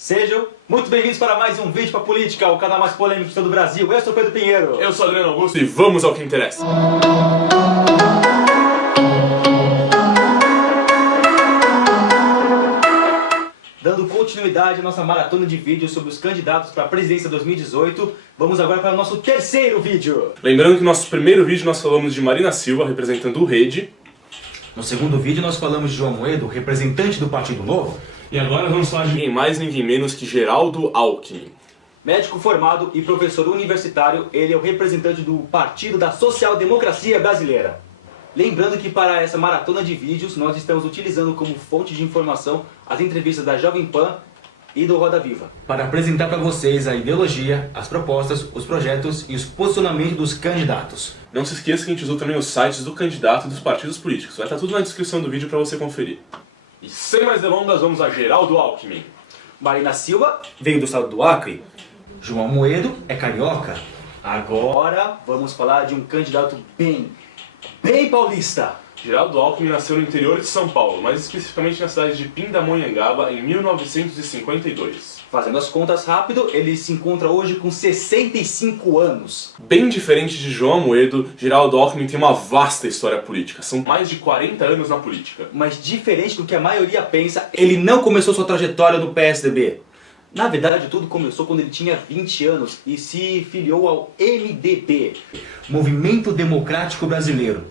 Sejam muito bem-vindos para mais um vídeo para política, o canal mais polêmico de todo o Brasil. Eu sou Pedro Pinheiro. Eu sou Adriano Augusto e vamos ao que interessa. Dando continuidade à nossa maratona de vídeos sobre os candidatos para a presidência 2018, vamos agora para o nosso terceiro vídeo. Lembrando que no nosso primeiro vídeo nós falamos de Marina Silva, representando o Rede. No segundo vídeo nós falamos de João Amoedo, representante do Partido Novo. E agora vamos falar de ninguém mais, ninguém menos que Geraldo Alckmin. Médico formado e professor universitário, ele é o representante do Partido da Social Democracia Brasileira. Lembrando que para essa maratona de vídeos nós estamos utilizando como fonte de informação as entrevistas da Jovem Pan e do Roda Viva, para apresentar para vocês a ideologia, as propostas, os projetos e os posicionamentos dos candidatos. Não se esqueça que a gente usou também os sites do candidato e dos partidos políticos. Vai estar tudo na descrição do vídeo para você conferir. E sem mais delongas, vamos a Geraldo Alckmin. Marina Silva veio do estado do Acre. João Amoedo é carioca. Agora vamos falar de um candidato bem paulista. Geraldo Alckmin nasceu no interior de São Paulo, mais especificamente na cidade de Pindamonhangaba, em 1952. Fazendo as contas rápido, ele se encontra hoje com 65 anos. Bem diferente de João Amoedo, Geraldo Alckmin tem uma vasta história política. São mais de 40 anos na política. Mas diferente do que a maioria pensa, ele não começou sua trajetória no PSDB. Na verdade, tudo começou quando ele tinha 20 anos e se filiou ao MDB, Movimento Democrático Brasileiro.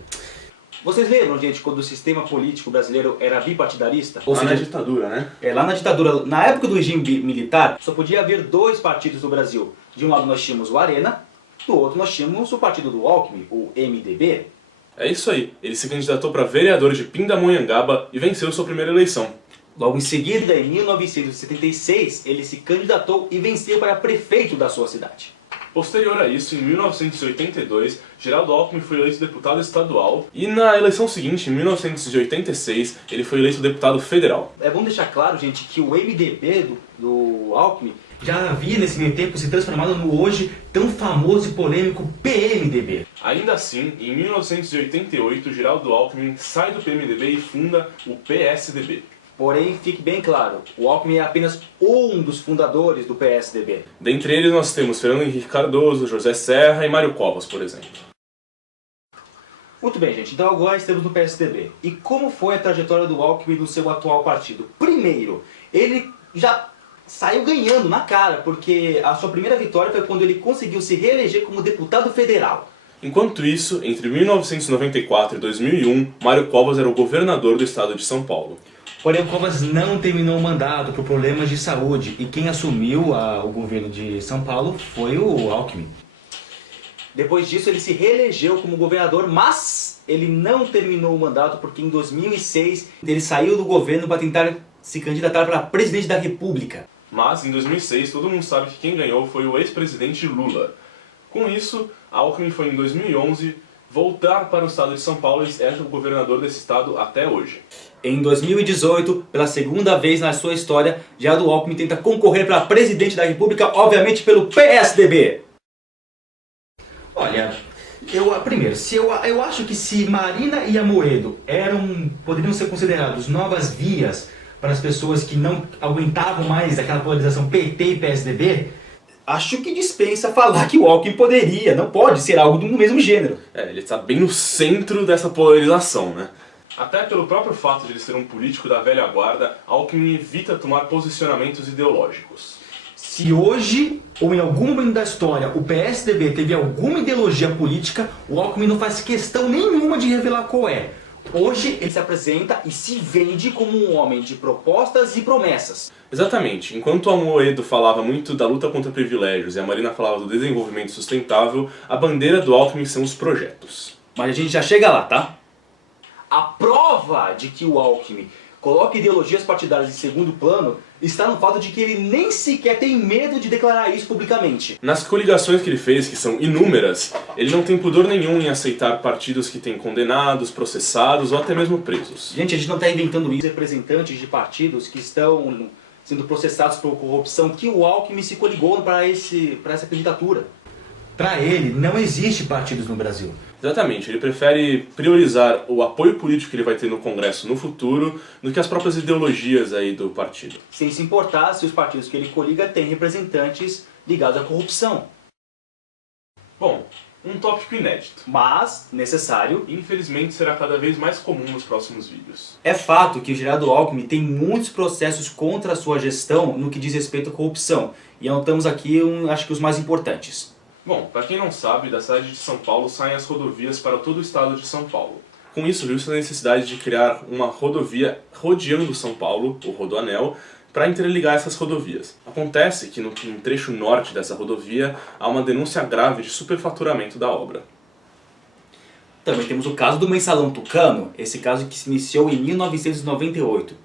Vocês lembram, gente, quando o sistema político brasileiro era bipartidarista? Ou seja, na ditadura, né? Lá na ditadura, na época do regime militar, só podia haver dois partidos no Brasil. De um lado nós tínhamos o Arena, do outro nós tínhamos o partido do Alckmin, o MDB. É isso aí, ele se candidatou para vereador de Pindamonhangaba e venceu sua primeira eleição. Logo em seguida, em 1976, ele se candidatou e venceu para prefeito da sua cidade. Posterior a isso, em 1982, Geraldo Alckmin foi eleito deputado estadual e na eleição seguinte, em 1986, ele foi eleito deputado federal. É bom deixar claro, gente, que o MDB do Alckmin já havia nesse meio tempo se transformado no hoje tão famoso e polêmico PMDB. Ainda assim, em 1988, Geraldo Alckmin sai do PMDB e funda o PSDB. Porém, fique bem claro, o Alckmin é apenas um dos fundadores do PSDB. Dentre eles nós temos Fernando Henrique Cardoso, José Serra e Mário Covas, por exemplo. Muito bem, gente, então agora estamos no PSDB. E como foi a trajetória do Alckmin no seu atual partido? Primeiro, ele já saiu ganhando na cara, porque a sua primeira vitória foi quando ele conseguiu se reeleger como deputado federal. Enquanto isso, entre 1994 e 2001, Mário Covas era o governador do estado de São Paulo. Porém, o Covas não terminou o mandato por problemas de saúde e quem assumiu o governo de São Paulo foi o Alckmin. Depois disso, ele se reelegeu como governador, mas ele não terminou o mandato porque em 2006 ele saiu do governo para tentar se candidatar para presidente da República. Mas em 2006 todo mundo sabe que quem ganhou foi o ex-presidente Lula. Com isso, Alckmin foi em 2011 voltar para o estado de São Paulo e é o governador desse estado até hoje. Em 2018, pela segunda vez na sua história, Geraldo Alckmin tenta concorrer para presidente da República, obviamente pelo PSDB. Olha, primeiro, eu acho que se Marina e Amoedo poderiam ser considerados novas vias para as pessoas que não aguentavam mais aquela polarização PT e PSDB, acho que dispensa falar que o Alckmin não pode ser algo do mesmo gênero. Ele está bem no centro dessa polarização, né? Até pelo próprio fato de ele ser um político da velha guarda, Alckmin evita tomar posicionamentos ideológicos. Se hoje, ou em algum momento da história, o PSDB teve alguma ideologia política, o Alckmin não faz questão nenhuma de revelar qual é. Hoje ele se apresenta e se vende como um homem de propostas e promessas. Exatamente. Enquanto o Amoedo falava muito da luta contra privilégios e a Marina falava do desenvolvimento sustentável, a bandeira do Alckmin são os projetos. Mas a gente já chega lá, tá? A prova de que o Alckmin coloca ideologias partidárias em segundo plano está no fato de que ele nem sequer tem medo de declarar isso publicamente. Nas coligações que ele fez, que são inúmeras, ele não tem pudor nenhum em aceitar partidos que têm condenados, processados ou até mesmo presos. Gente, a gente não está inventando isso. Representantes de partidos que estão sendo processados por corrupção, que o Alckmin se coligou para essa candidatura. Para ele, não existe partidos no Brasil. Exatamente, ele prefere priorizar o apoio político que ele vai ter no Congresso no futuro do que as próprias ideologias aí do partido. Sem se importar se os partidos que ele coliga têm representantes ligados à corrupção. Bom, um tópico inédito, Mas necessário. e infelizmente será cada vez mais comum nos próximos vídeos. É fato que o Geraldo Alckmin tem muitos processos contra a sua gestão no que diz respeito à corrupção. E anotamos aqui, acho que os mais importantes. Bom, para quem não sabe, da cidade de São Paulo saem as rodovias para todo o estado de São Paulo. Com isso, viu-se a necessidade de criar uma rodovia rodeando São Paulo, o Rodoanel, para interligar essas rodovias. Acontece que no trecho norte dessa rodovia há uma denúncia grave de superfaturamento da obra. Também temos o caso do Mensalão Tucano, esse caso que se iniciou em 1998,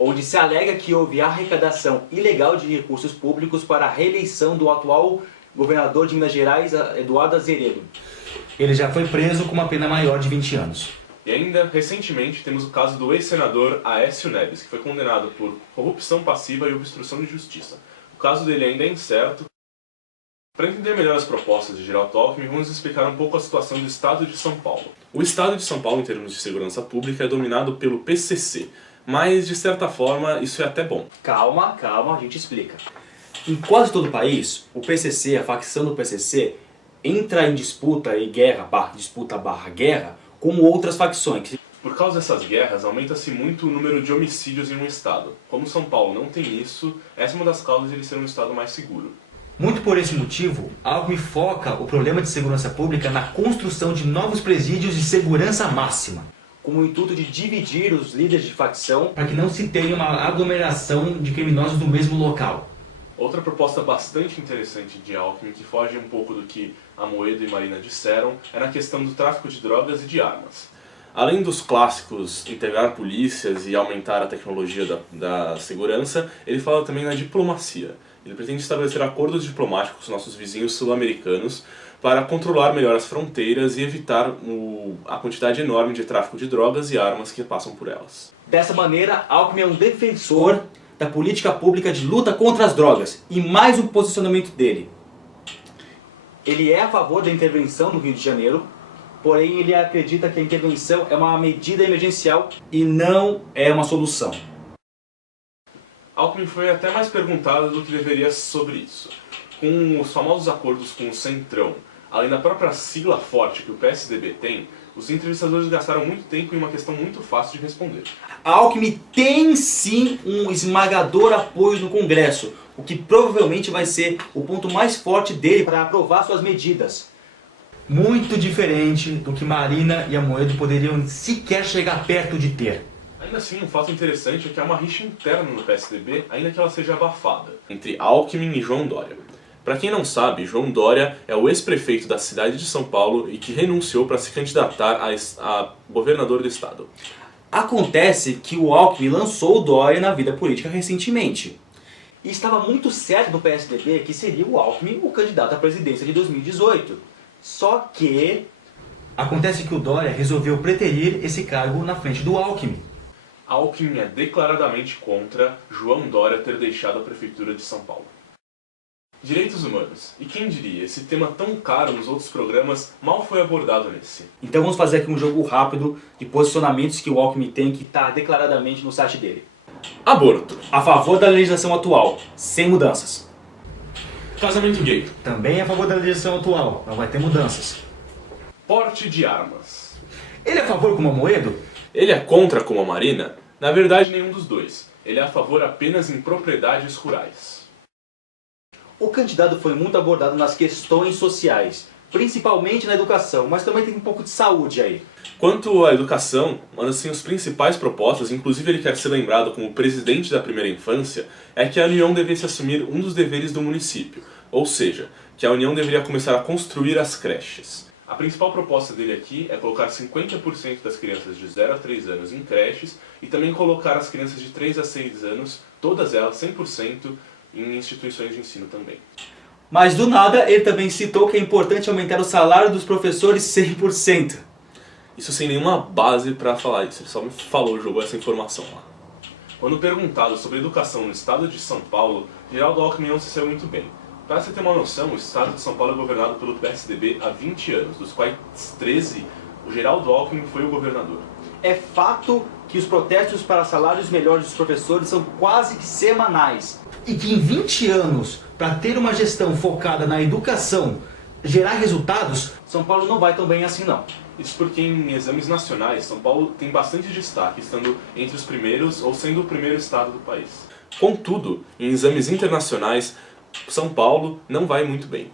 onde se alega que houve arrecadação ilegal de recursos públicos para a reeleição do atual governador de Minas Gerais, Eduardo Azeredo. Ele já foi preso com uma pena maior de 20 anos. E ainda, recentemente, temos o caso do ex-senador Aécio Neves, que foi condenado por corrupção passiva e obstrução de justiça. O caso dele ainda é incerto. Para entender melhor as propostas de Geraldo Alckmin, vamos explicar um pouco a situação do estado de São Paulo. O estado de São Paulo, em termos de segurança pública, é dominado pelo PCC, mas, de certa forma, isso é até bom. Calma, a gente explica. Em quase todo o país, o PCC, a facção do PCC, entra em disputa e guerra, guerra, com outras facções. Por causa dessas guerras, aumenta-se muito o número de homicídios em um estado. Como São Paulo não tem isso, essa é uma das causas de ele ser um estado mais seguro. Muito por esse motivo, Alckmin foca o problema de segurança pública na construção de novos presídios de segurança máxima, com o intuito de dividir os líderes de facção para que não se tenha uma aglomeração de criminosos no mesmo local. Outra proposta bastante interessante de Alckmin, que foge um pouco do que Amoedo e Marina disseram, é na questão do tráfico de drogas e de armas. Além dos clássicos integrar polícias e aumentar a tecnologia da segurança, ele fala também na diplomacia. Ele pretende estabelecer acordos diplomáticos com nossos vizinhos sul-americanos para controlar melhor as fronteiras e evitar a quantidade enorme de tráfico de drogas e armas que passam por elas. Dessa maneira, Alckmin é um defensor da política pública de luta contra as drogas, e mais um posicionamento dele. Ele é a favor da intervenção no Rio de Janeiro, porém ele acredita que a intervenção é uma medida emergencial e não é uma solução. Alckmin foi até mais perguntado do que deveria sobre isso. Com os famosos acordos com o Centrão, além da própria sigla forte que o PSDB tem, os entrevistadores gastaram muito tempo em uma questão muito fácil de responder. Alckmin tem sim um esmagador apoio no Congresso, o que provavelmente vai ser o ponto mais forte dele para aprovar suas medidas. Muito diferente do que Marina e Amoedo poderiam sequer chegar perto de ter. Ainda assim, um fato interessante é que há uma rixa interna no PSDB, ainda que ela seja abafada, entre Alckmin e João Dória. Para quem não sabe, João Dória é o ex-prefeito da cidade de São Paulo e que renunciou para se candidatar a governador do estado. Acontece que o Alckmin lançou o Dória na vida política recentemente. E estava muito certo no PSDB que seria o Alckmin o candidato à presidência de 2018. Só que acontece que o Dória resolveu preterir esse cargo na frente do Alckmin. Alckmin é declaradamente contra João Dória ter deixado a prefeitura de São Paulo. Direitos humanos. E quem diria, esse tema tão caro nos outros programas mal foi abordado nesse. Então vamos fazer aqui um jogo rápido de posicionamentos que o Alckmin tem que está declaradamente no site dele. Aborto. A favor da legislação atual, sem mudanças. Casamento gay. Também a favor da legislação atual, não vai ter mudanças. Porte de armas. Ele é a favor como Amoedo? Ele é contra como a Marina? Na verdade, nenhum dos dois. Ele é a favor apenas em propriedades rurais. O candidato foi muito abordado nas questões sociais, principalmente na educação, mas também tem um pouco de saúde aí. Quanto à educação, uma das suas principais propostas, inclusive ele quer ser lembrado como presidente da primeira infância, é que a União devesse assumir um dos deveres do município, ou seja, que a União deveria começar a construir as creches. A principal proposta dele aqui é colocar 50% das crianças de 0 a 3 anos em creches e também colocar as crianças de 3 a 6 anos, todas elas 100%, em instituições de ensino também. Mas do nada ele também citou que é importante aumentar o salário dos professores 100%. Isso sem nenhuma base para falar isso, ele só me falou, jogou essa informação lá. Quando perguntado sobre educação no estado de São Paulo, Geraldo Alckmin não se saiu muito bem. Para você ter uma noção, o estado de São Paulo é governado pelo PSDB há 20 anos, dos quais 13, o Geraldo Alckmin foi o governador. É fato que os protestos para salários melhores dos professores são quase que semanais. E que em 20 anos, para ter uma gestão focada na educação, gerar resultados, São Paulo não vai tão bem assim não. Isso porque em exames nacionais, São Paulo tem bastante destaque, estando entre os primeiros ou sendo o primeiro estado do país. Contudo, em exames internacionais, São Paulo não vai muito bem.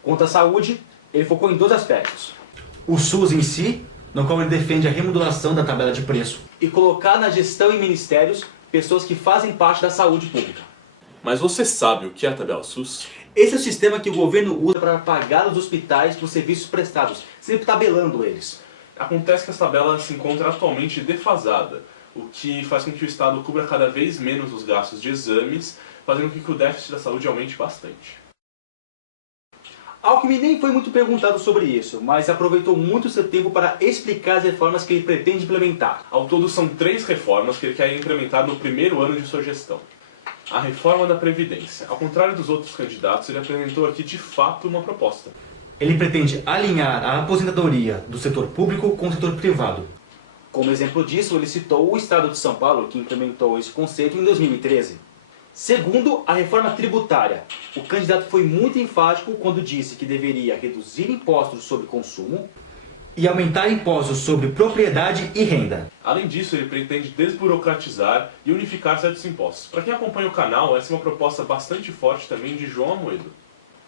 Quanto à saúde, ele focou em 2 aspectos. O SUS em si, no qual ele defende a remodelação da tabela de preço, e colocar na gestão e ministérios pessoas que fazem parte da saúde pública. Mas você sabe o que é a tabela SUS? Esse é o sistema que o governo usa para pagar os hospitais por serviços prestados, sempre tabelando eles. Acontece que essa tabela se encontra atualmente defasada, o que faz com que o Estado cubra cada vez menos os gastos de exames, fazendo com que o déficit da saúde aumente bastante. Alckmin nem foi muito perguntado sobre isso, mas aproveitou muito seu tempo para explicar as reformas que ele pretende implementar. Ao todo são 3 reformas que ele quer implementar no primeiro ano de sua gestão. A reforma da Previdência. Ao contrário dos outros candidatos, ele apresentou aqui de fato uma proposta. Ele pretende alinhar a aposentadoria do setor público com o setor privado. Como exemplo disso, ele citou o estado de São Paulo, que implementou esse conceito em 2013. Segundo, a reforma tributária. O candidato foi muito enfático quando disse que deveria reduzir impostos sobre consumo e aumentar impostos sobre propriedade e renda. Além disso, ele pretende desburocratizar e unificar certos impostos. Para quem acompanha o canal, essa é uma proposta bastante forte também de João Amoedo.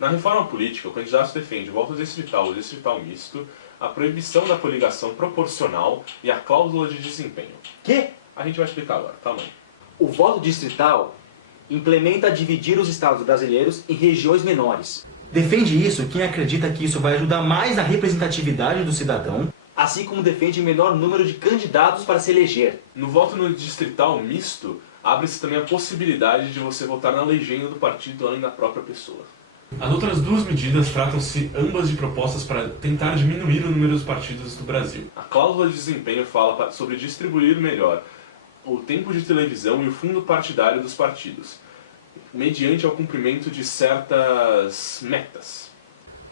Na reforma política, o candidato defende o voto distrital ou distrital misto, a proibição da coligação proporcional e a cláusula de desempenho. Que? A gente vai explicar agora, calma aí. O voto distrital implementa dividir os estados brasileiros em regiões menores. Defende isso quem acredita que isso vai ajudar mais na representatividade do cidadão, assim como defende menor número de candidatos para se eleger. No voto no distrital misto, abre-se também a possibilidade de você votar na legenda do partido além da própria pessoa. As outras 2 medidas tratam-se ambas de propostas para tentar diminuir o número dos partidos do Brasil. A cláusula de desempenho fala sobre distribuir melhor o tempo de televisão e o fundo partidário dos partidos, mediante o cumprimento de certas metas.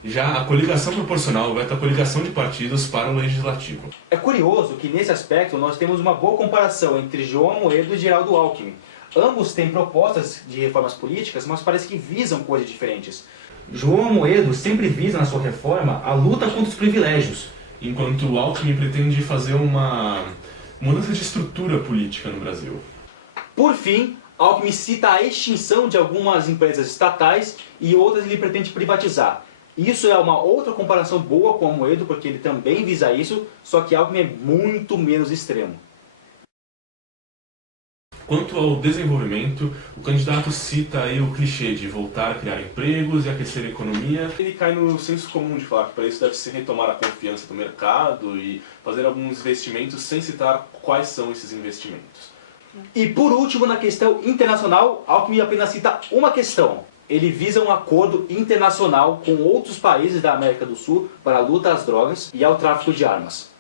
Já a coligação proporcional vai a coligação de partidos para o legislativo. É curioso que nesse aspecto nós temos uma boa comparação entre João Amoedo e Geraldo Alckmin. Ambos têm propostas de reformas políticas, mas parece que visam coisas diferentes. João Amoedo sempre visa na sua reforma a luta contra os privilégios, enquanto o Alckmin pretende fazer uma mudança de estrutura política no Brasil. Por fim, Alckmin cita a extinção de algumas empresas estatais e outras ele pretende privatizar. Isso é uma outra comparação boa com o Amoedo, porque ele também visa isso, só que Alckmin é muito menos extremo. Quanto ao desenvolvimento, o candidato cita aí o clichê de voltar a criar empregos e aquecer a economia. Ele cai no senso comum de falar que para isso deve-se retomar a confiança do mercado e fazer alguns investimentos sem citar quais são esses investimentos. E por último, na questão internacional, Alckmin apenas cita uma questão. Ele visa um acordo internacional com outros países da América do Sul para a luta às drogas e ao tráfico de armas.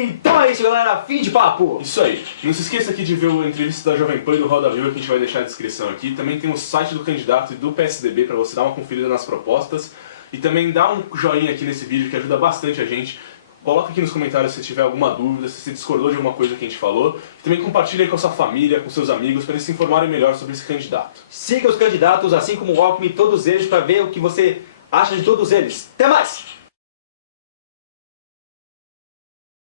Então é isso, galera. Fim de papo! Isso aí. Não se esqueça aqui de ver a entrevista da Jovem Pan e do Roda Viva, que a gente vai deixar na descrição aqui. Também tem o site do candidato e do PSDB para você dar uma conferida nas propostas. E também dá um joinha aqui nesse vídeo que ajuda bastante a gente. Coloca aqui nos comentários se tiver alguma dúvida, se você discordou de alguma coisa que a gente falou. E também compartilha aí com a sua família, com seus amigos, para eles se informarem melhor sobre esse candidato. Siga os candidatos, assim como o Alckmin, todos eles, para ver o que você acha de todos eles. Até mais!